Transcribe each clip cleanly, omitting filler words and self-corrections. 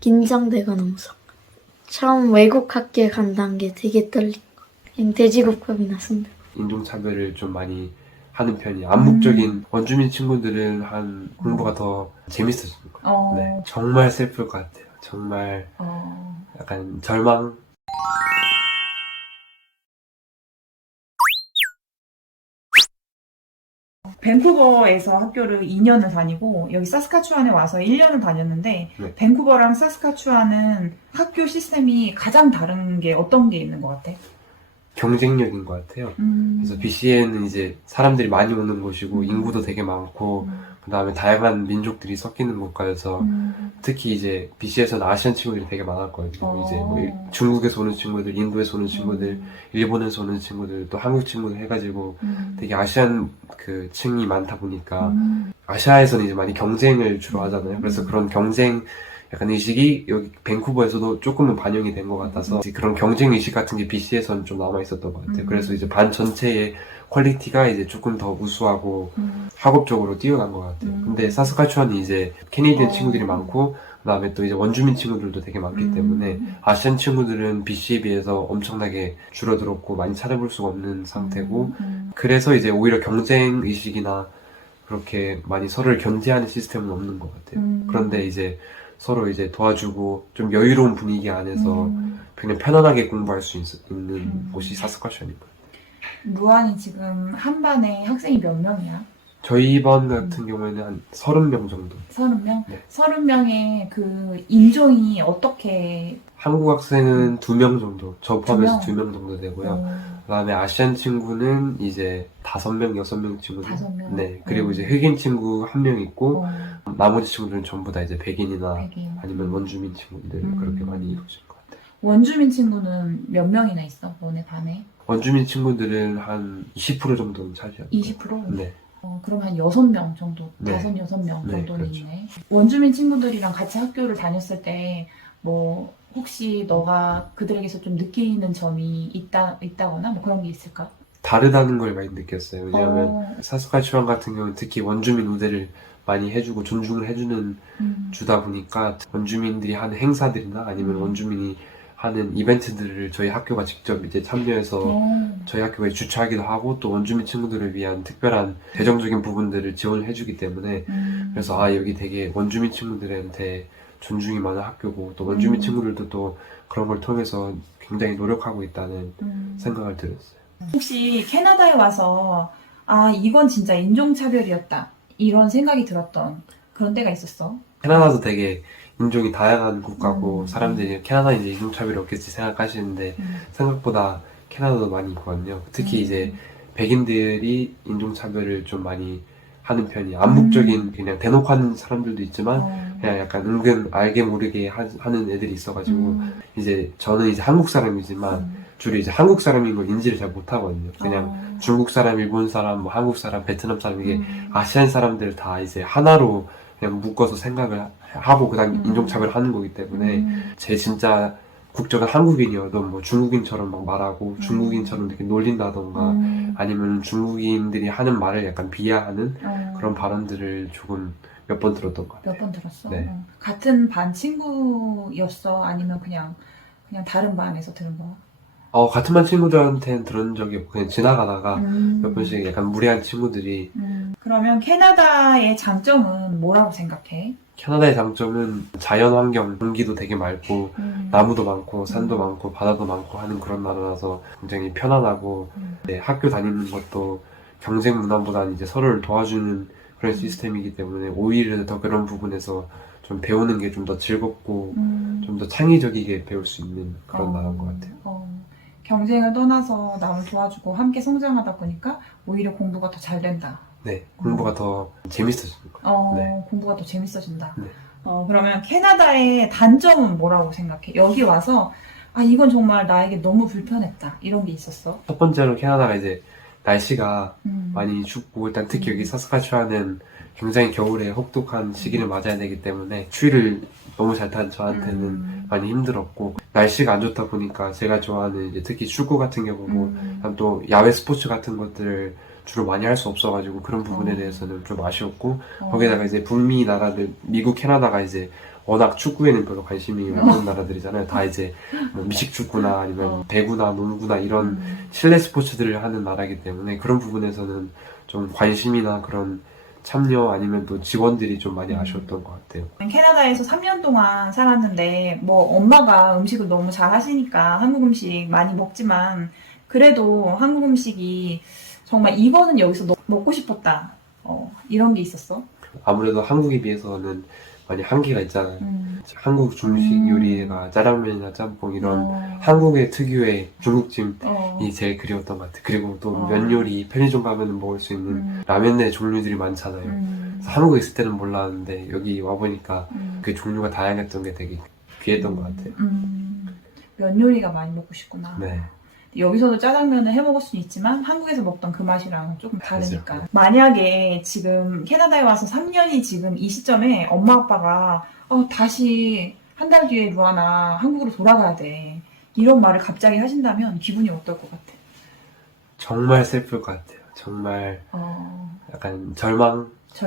긴장되거나 무서워. 처음 외국 학교에 간다는 게 되게 떨리고 그냥 돼지국밥이 났습니다. 인종차별을 좀 많이 하는 편이에요. 암묵적인 원주민 친구들은 한 공부가 더 재밌어지는 거예요. 네, 정말 슬플 것 같아요. 정말 약간 절망? 밴쿠버에서 학교를 2년을 다니고 여기 사스카추안에 와서 1년을 다녔는데 네. 밴쿠버랑 사스카추안은 학교 시스템이 가장 다른 게 어떤 게 있는 것 같아? 경쟁력인 것 같아요. 그래서 BC에는 이제 사람들이 많이 오는 곳이고 인구도 되게 많고 그 다음에 다양한 민족들이 섞이는 곳가여서 특히 이제 BC에서는 아시안 친구들이 되게 많았거든요. 이제 뭐 중국에서 오는 친구들, 인도에서 오는 친구들, 일본에서 오는 친구들, 또 한국 친구들 해가지고 되게 아시안 그 층이 많다 보니까 아시아에서는 이제 많이 경쟁을 주로 하잖아요. 그래서 그런 경쟁 약간 의식이 여기 밴쿠버에서도 조금은 반영이 된 것 같아서 이제 그런 경쟁 의식 같은 게 BC에서는 좀 남아 있었던 것 같아요. 그래서 이제 반 전체의 퀄리티가 이제 조금 더 우수하고 학업적으로 뛰어난 것 같아요. 근데 사스카추안이 이제 캐네디언 친구들이 많고 그다음에 또 이제 원주민 친구들도 되게 많기 때문에 아시안 친구들은 BC에 비해서 엄청나게 줄어들었고 많이 찾아볼 수가 없는 상태고 그래서 이제 오히려 경쟁 의식이나 그렇게 많이 서로를 견제하는 시스템은 없는 것 같아요. 그런데 이제 서로 이제 도와주고 좀 여유로운 분위기 안에서 그냥 편안하게 공부할 수 있는 곳이 사스카추안인 거예요. 무한이 지금 한 반에 학생이 몇 명이야? 저희 반 같은 경우에는 한 30명 정도. 30명? 네. 30명의 그 인종이 어떻게 한국 학생은 2명 정도, 저 포함해서 두 명? 2명 정도 되고요. 그다음에 아시안 친구는 이제 5명, 6명 친구들. 5명? 네. 그리고 이제 흑인 친구 1명 있고 어, 나머지 친구들은 전부 다 이제 백인이나 백인. 아니면 원주민 친구들 그렇게 많이 이루어질 것 같아요. 원주민 친구는 몇 명이나 있어? 너네 반에? 원주민 친구들은 한 20% 정도는 차지합니다. 20%? 네. 그럼 한 6명 정도, 네. 5-6명 네, 정도는 그렇죠. 있네. 원주민 친구들이랑 같이 학교를 다녔을 때, 뭐, 혹시 너가 그들에게서 좀 느끼는 점이 있다거나 뭐 그런 게 있을까? 다르다는 걸 많이 느꼈어요. 왜냐하면 어, 사스카추안 같은 경우는 특히 원주민 우대를 많이 해주고 존중을 해주는 주다 보니까 원주민들이 하는 행사들이나 아니면 원주민이 하는 이벤트들을 저희 학교가 직접 이제 참여해서 저희 학교가 주최하기도 하고 또 원주민 친구들을 위한 특별한 재정적인 부분들을 지원을 해주기 때문에 그래서 아 여기 되게 원주민 친구들한테 존중이 많은 학교고 또 원주민 친구들도 또 그런 걸 통해서 굉장히 노력하고 있다는 생각을 들었어요. 혹시 캐나다에 와서, 아, 이건 진짜 인종차별이었다. 이런 생각이 들었던 그런 때가 있었어? 캐나다도 되게 인종이 다양한 국가고 사람들이 캐나다는 이제 인종차별이 없겠지 생각하시는데 생각보다 캐나다도 많이 있거든요. 특히 이제 백인들이 인종차별을 좀 많이 하는 편이에요. 암묵적인 그냥 대놓고 하는 사람들도 있지만 그냥 약간 은근 알게 모르게 하는 애들이 있어가지고 이제 저는 이제 한국 사람이지만 주로 이제 한국 사람인 걸 인지를 잘 못하거든요. 그냥 중국 사람, 일본 사람, 뭐 한국 사람, 베트남 사람 이게 아시안 사람들 다 이제 하나로 그냥 묶어서 생각을 하고 그다음 인종차별을 하는 거기 때문에 제 진짜 국적은 한국인이어도 뭐 중국인처럼 막 말하고 중국인처럼 이렇게 놀린다던가 아니면 중국인들이 하는 말을 약간 비하하는 그런 발언들을 조금 몇 번 들었던 것 같아요. 몇 번 들었어? 네. 같은 반 친구였어? 아니면 그냥 다른 반에서 들은 거야? 같은 반 친구들한테는 들은 적이 없고 그냥 지나가다가 몇 번씩 약간 무례한 친구들이 그러면 캐나다의 장점은 뭐라고 생각해? 캐나다의 장점은 자연환경, 공기도 되게 맑고 나무도 많고 산도 많고 바다도 많고 하는 그런 나라라서 굉장히 편안하고 네, 학교 다니는 것도 경쟁 문화보다는 이제 서로를 도와주는 그런 시스템이기 때문에 오히려 더 그런 부분에서 좀 배우는 게 좀 더 즐겁고 좀 더 창의적이게 배울 수 있는 그런 나라인 것 같아요. 경쟁을 떠나서 남을 도와주고 함께 성장하다 보니까 오히려 공부가 더 잘 된다. 네, 공부가 더 재밌어지는 거예요. 네. 공부가 더 재밌어진다. 네. 그러면 캐나다의 단점은 뭐라고 생각해? 여기 와서 아 이건 정말 나에게 너무 불편했다. 이런 게 있었어? 첫 번째로 캐나다가 이제 날씨가 많이 춥고 일단 특히 여기 음. 사스카추안은 굉장히 겨울에 혹독한 시기를 맞아야 되기 때문에 추위를 너무 잘 타는 저한테는 많이 힘들었고 날씨가 안 좋다 보니까 제가 좋아하는 이제 특히 축구 같은 경우고 또 야외 스포츠 같은 것들을 주로 많이 할 수 없어가지고 그런 부분에 대해서는 좀 아쉬웠고 거기다가 이제 북미 나라들 미국 캐나다가 이제 워낙 축구에는 별로 관심이 없는 나라들이잖아요. 다 이제 뭐 미식축구나 아니면 배구나 농구나 이런 실내 스포츠들을 하는 나라이기 때문에 그런 부분에서는 좀 관심이나 그런 참여 아니면 또 직원들이 좀 많이 아쉬웠던 것 같아요. 캐나다에서 3년 동안 살았는데 뭐 엄마가 음식을 너무 잘 하시니까 한국 음식 많이 먹지만 그래도 한국 음식이 정말 이거는 여기서 먹고 싶었다. 이런 게 있었어? 아무래도 한국에 비해서는 많이 한계가 있잖아요. 한국 중식 요리가 짜장면이나 짬뽕 이런 한국의 특유의 중국집이 제일 그리웠던 것 같아요. 그리고 또 면 요리 편의점 가면 먹을 수 있는 라면의 종류들이 많잖아요. 그래서 한국에 있을 때는 몰랐는데 여기 와보니까 그 종류가 다양했던 게 되게 귀했던 것 같아요. 면 요리가 많이 먹고 싶구나. 네. 여기서도 짜장면을 해 먹을 수는 있지만 한국에서 먹던 그 맛이랑 조금 다르니까. 그렇죠. 만약에 지금 캐나다에 와서 3년이 지금 이 시점에 엄마 아빠가 다시 한 달 뒤에 루아나 한국으로 돌아가야 돼. 이런 말을 갑자기 하신다면 기분이 어떨 것 같아? 정말 슬플 것 같아요. 정말 약간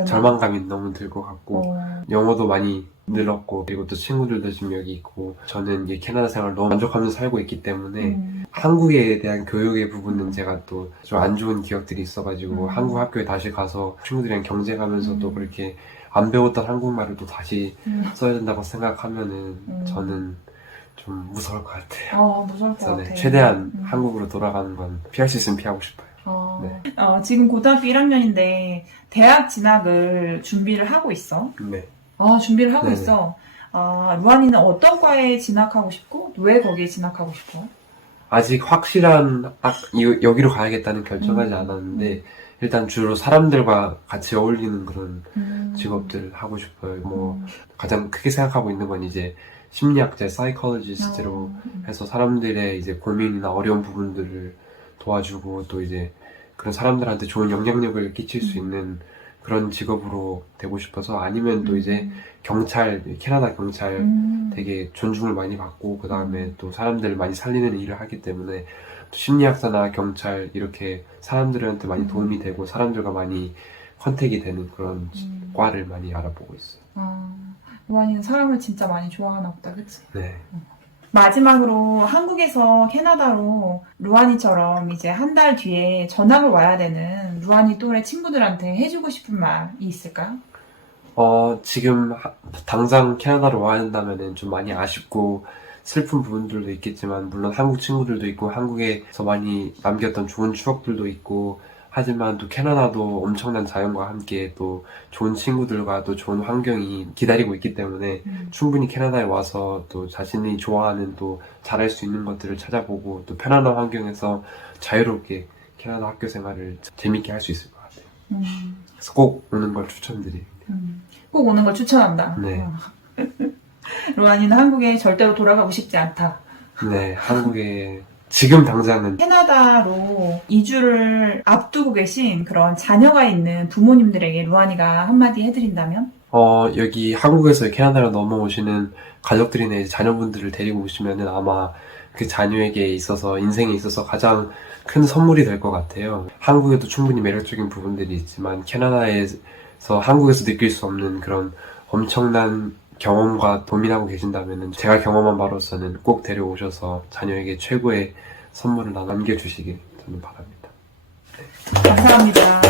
절망감이 너무 들 것 같고 영어도 많이 늘었고 그리고 또 친구들도 지금 여기 있고 저는 이 캐나다 생활 너무 만족하면서 살고 있기 때문에 한국에 대한 교육의 부분은 제가 또 좀 안 좋은 기억들이 있어가지고 한국 학교에 다시 가서 친구들이랑 경쟁하면서 또 그렇게 안 배웠던 한국말을 또 다시 써야 된다고 생각하면은 저는 좀 무서울 것 같아요. 무서울 것 그래서 같아. 네, 최대한 한국으로 돌아가는 건 피할 수 있으면 피하고 싶어요. 네. 지금 고등학교 1학년인데 대학 진학을 준비를 하고 있어. 네. 준비를 하고 네네. 있어. 루안이는 어떤 과에 진학하고 싶고 왜 거기에 진학하고 싶어? 아직 확실한 여기로 가야겠다는 결정하지 않았는데 일단 주로 사람들과 같이 어울리는 그런 직업들 하고 싶어요. 뭐 가장 크게 생각하고 있는 건 이제 심리학자, 사이콜로지스트로 해서 사람들의 이제 고민이나 어려운 부분들을 도와주고 또 이제 그런 사람들한테 좋은 영향력을 끼칠 수 있는 그런 직업으로 되고 싶어서 아니면 또 이제 경찰, 캐나다 경찰 되게 존중을 많이 받고 그 다음에 또 사람들을 많이 살리는 일을 하기 때문에 심리학사나 경찰 이렇게 사람들한테 많이 도움이 되고 사람들과 많이 컨택이 되는 그런 과를 많이 알아보고 있어요. 루안이는 사람을 진짜 많이 좋아하나 보다, 그치? 네. 마지막으로 한국에서 캐나다로 루안이처럼 이제 한 달 뒤에 전학을 와야 되는 루안이 또래 친구들한테 해주고 싶은 말이 있을까요? 지금 당장 캐나다로 와야 된다면은 좀 많이 아쉽고 슬픈 부분들도 있겠지만 물론 한국 친구들도 있고 한국에서 많이 남겼던 좋은 추억들도 있고 하지만 또 캐나다도 엄청난 자연과 함께 또 좋은 친구들과 또 좋은 환경이 기다리고 있기 때문에 충분히 캐나다에 와서 또 자신이 좋아하는 또 잘할 수 있는 것들을 찾아보고 또 편안한 환경에서 자유롭게 캐나다 학교 생활을 재밌게 할 수 있을 것 같아요. 그래서 꼭 오는 걸 추천드립니다. 꼭 오는 걸 추천한다. 네. 루안이는 한국에 절대로 돌아가고 싶지 않다. 네, 한국에 지금 당장은 캐나다로 이주를 앞두고 계신 그런 자녀가 있는 부모님들에게 루안이가 한마디 해드린다면? 여기 한국에서 캐나다로 넘어오시는 가족들이나 이제 자녀분들을 데리고 오시면은 아마 그 자녀에게 있어서 인생에 있어서 가장 큰 선물이 될 것 같아요. 한국에도 충분히 매력적인 부분들이 있지만 캐나다에서 한국에서 느낄 수 없는 그런 엄청난 경험과 고민하고 계신다면은 제가 경험한 바로서는 꼭 데려오셔서 자녀에게 최고의 선물을 남겨주시길 저는 바랍니다. 감사합니다.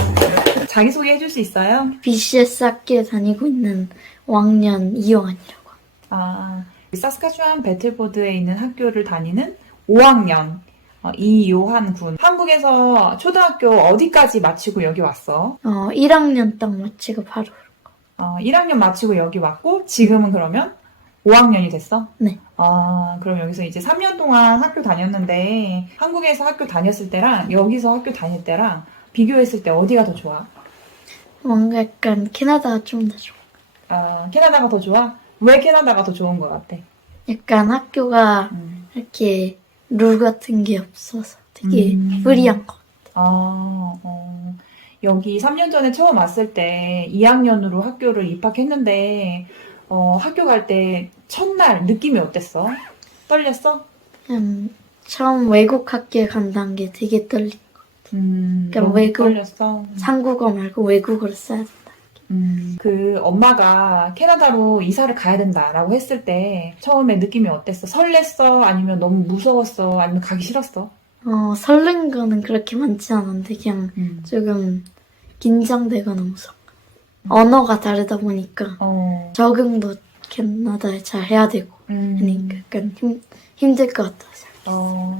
자기소개 해줄 수 있어요? BCS 학교에 다니고 있는 5학년 이용환이라고 합니다. 사스카추안 배틀포드에 있는 학교를 다니는 5학년 이요한 군. 한국에서 초등학교 어디까지 마치고 여기 왔어? 1학년 딱 마치고 바로 1학년 마치고 여기 왔고 지금은 그러면 5학년이 됐어? 네. 그럼 여기서 이제 3년 동안 학교 다녔는데 한국에서 학교 다녔을 때랑 여기서 학교 다닐 때랑 비교했을 때 어디가 더 좋아? 뭔가 약간 캐나다가 좀 더 좋아. 캐나다가 더 좋아? 왜 캐나다가 더 좋은 것 같아? 약간 학교가 이렇게 룰 같은 게 없어서 되게 프리한 것 같아. 여기 3년 전에 처음 왔을 때 2학년으로 학교를 입학했는데 학교 갈 때 첫날 느낌이 어땠어? 떨렸어? 처음 외국 학교에 간다는 게 되게 떨린 것 같아. 너무 외국 떨렸어. 한국어 말고 외국어를 써야 된다. 그 엄마가 캐나다로 이사를 가야 된다라고 했을 때 처음에 느낌이 어땠어? 설렜어? 아니면 너무 무서웠어? 아니면 가기 싫었어? 설렌 거는 그렇게 많지 않은데 그냥 조금 긴장되거나 무서워. 언어가 다르다 보니까 적응도 캐나다에 잘 해야 되고 그러니까 약간 힘들 것 같아서.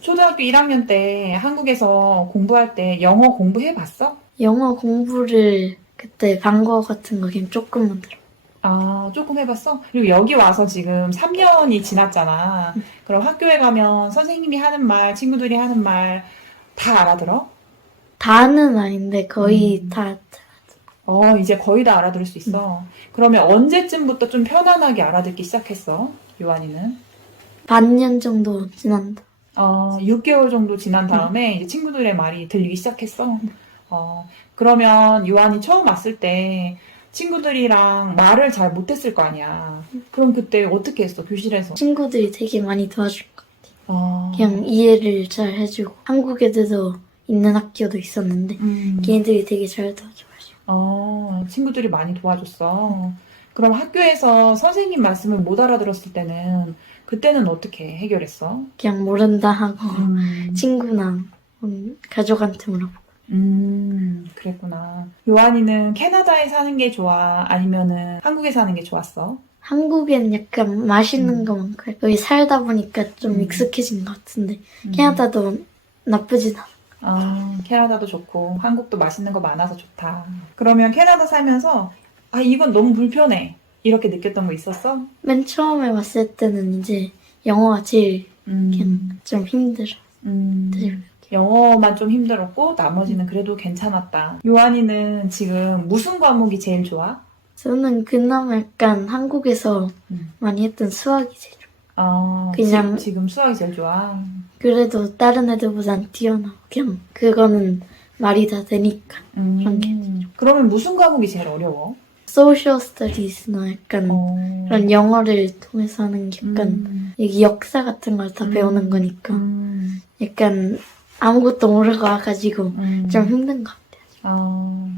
초등학교 1학년 때 한국에서 공부할 때 영어 공부해봤어? 영어 공부를 그때 방과 같은 거 그냥 조금만 들어. 조금 해봤어? 그리고 여기 와서 지금 3년이 지났잖아. 그럼 학교에 가면 선생님이 하는 말, 친구들이 하는 말 다 알아들어? 다는 아닌데 거의 다. 이제 거의 다 알아들을 수 있어. 그러면 언제쯤부터 좀 편안하게 알아듣기 시작했어? 요한이는? 반년 정도 지난다. 6개월 정도 지난 다음에 이제 친구들의 말이 들리기 시작했어. 그러면 요한이 처음 왔을 때 친구들이랑 말을 잘 못했을 거 아니야. 그럼 그때 어떻게 했어? 교실에서? 친구들이 되게 많이 도와줄 것 같아. 어, 그냥 이해를 잘 해주고 한국 애들도 있는 학교도 있었는데 걔네들이 되게 잘 도와줘가지고. 친구들이 많이 도와줬어. 그럼 학교에서 선생님 말씀을 못 알아들었을 때는 그때는 어떻게 해결했어? 그냥 모른다 하고 친구나 가족한테 물어보고. 그랬구나. 요한이는 캐나다에 사는 게 좋아? 아니면은 한국에 사는 게 좋았어? 한국엔 약간 맛있는 거 많고 여기 살다 보니까 좀 익숙해진 것 같은데 캐나다도 나쁘진 않아. 캐나다도 좋고 한국도 맛있는 거 많아서 좋다. 그러면 캐나다 살면서 이건 너무 불편해. 이렇게 느꼈던 거 있었어? 맨 처음에 왔을 때는 이제 영어가 제일 그냥 좀 힘들어. 영어만 좀 힘들었고 나머지는 그래도 괜찮았다. 요한이는 지금 무슨 과목이 제일 좋아? 저는 그나마 약간 한국에서 많이 했던 수학이 제일 좋아. 그냥 지금 수학이 제일 좋아. 그래도 다른 애들보단 뛰어나고 그냥 그거는 말이 다 되니까 그런 게 제일 좋아. 그러면 무슨 과목이 제일 어려워? Social Studies나 약간 그런 영어를 통해서 하는 게 약간 여기 역사 같은 걸 다 배우는 거니까 약간 아무것도 모르고 와가지고 좀 힘든 것 같아요.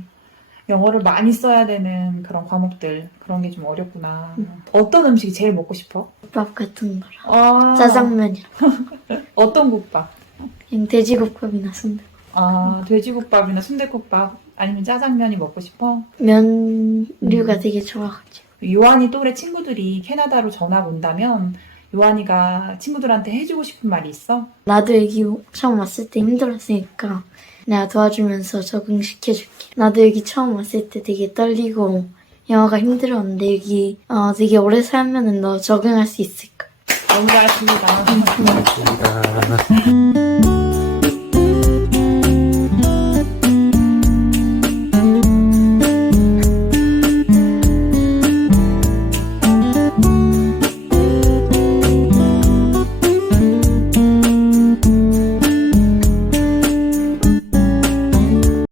영어를 많이 써야 되는 그런 과목들 그런 게 좀 어렵구나. 어떤 음식이 제일 먹고 싶어? 국밥 같은 거랑 짜장면이랑 어떤 국밥? 그냥 돼지국밥이나 순대 돼지국밥이나 순댓국밥 아니면 짜장면이 먹고 싶어? 면류가 되게 좋아가지고. 요한이 또래 친구들이 캐나다로 전학 온다면 요한이가 친구들한테 해주고 싶은 말이 있어? 나도 여기 처음 왔을 때 힘들었으니까 내가 도와주면서 적응시켜줄게. 나도 여기 처음 왔을 때 되게 떨리고 영어가 힘들었는데 여기 되게 오래 살면은 너 적응할 수 있을 거야. 너무 잘했습니다. 고맙습니다.